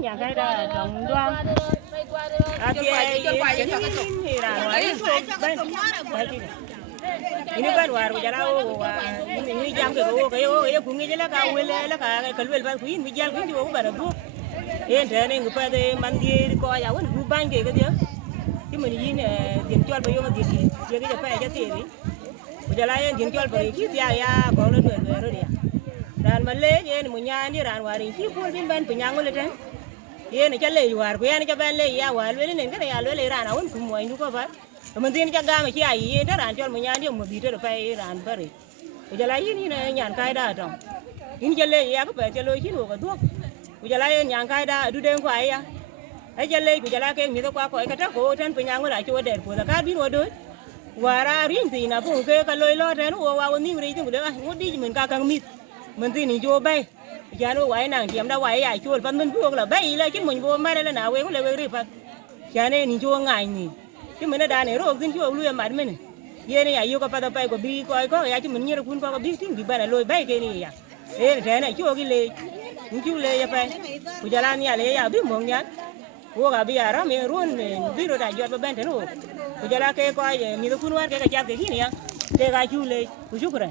nhà cái đó trồng đoan à thì thì là nói bên ini ban war jalao ini jam ke kungi jala ka wele la ka kalwel ba kuin mi jal kunju ko bara du en tane ngupa de mandir ko ya won du ban ke dia ti mun yin din chol ba yo ma di je ke pa ja ti ri jala en din chol ba ki ya ko lo do dia dan malle en mu nya ni ran wari ki ko bin ban pinyang le tan yen chale war ko yan cha ban le ya wal wele nen ka ya le ran awon kum mo ndu ko ba mình tin chắc gà mà chi ai đó là cho mình nhà đi một tí nữa phải làm bari bây giờ lấy như này nhàn cay đã trong in cho lấy ya có phải cho lôi chín hồ cái thuốc bây giờ lấy nhàn cay đã đưa đêm khoai ya ấy cho lấy bây giờ lấy cái mi đó qua khỏi cái trắc cổ trên bên nhà người lại cho đẹp của ta biết rồi đấy và ra riêng thì là phụ cái lôi lo trên nó vào vào nhiều đi chứ được không đi mình ca càng mít mình tin thì cho bay giờ nó quay nàng tiệm đã quay ai cho phần mình buộc là bay là chứ mình vô mai đây là nào quay có lấy đi phải cho nên thì cho ngày nhỉ chứ mình đã này rồi xin chú lui mà mình ye này yêu có phải phải có bi có ya chứ mình như là kun có bi tiếng bị bài lôi bay cái này à thế thế này chú cái lê chú lê ya phải bây giờ là nhà lê ya biết mong nhá cô cả bây giờ đó mình luôn biết rồi đại giọt bên thế nữa bây giờ là cái coi như là kun cái chắc cái gì này cái chú lê chú cái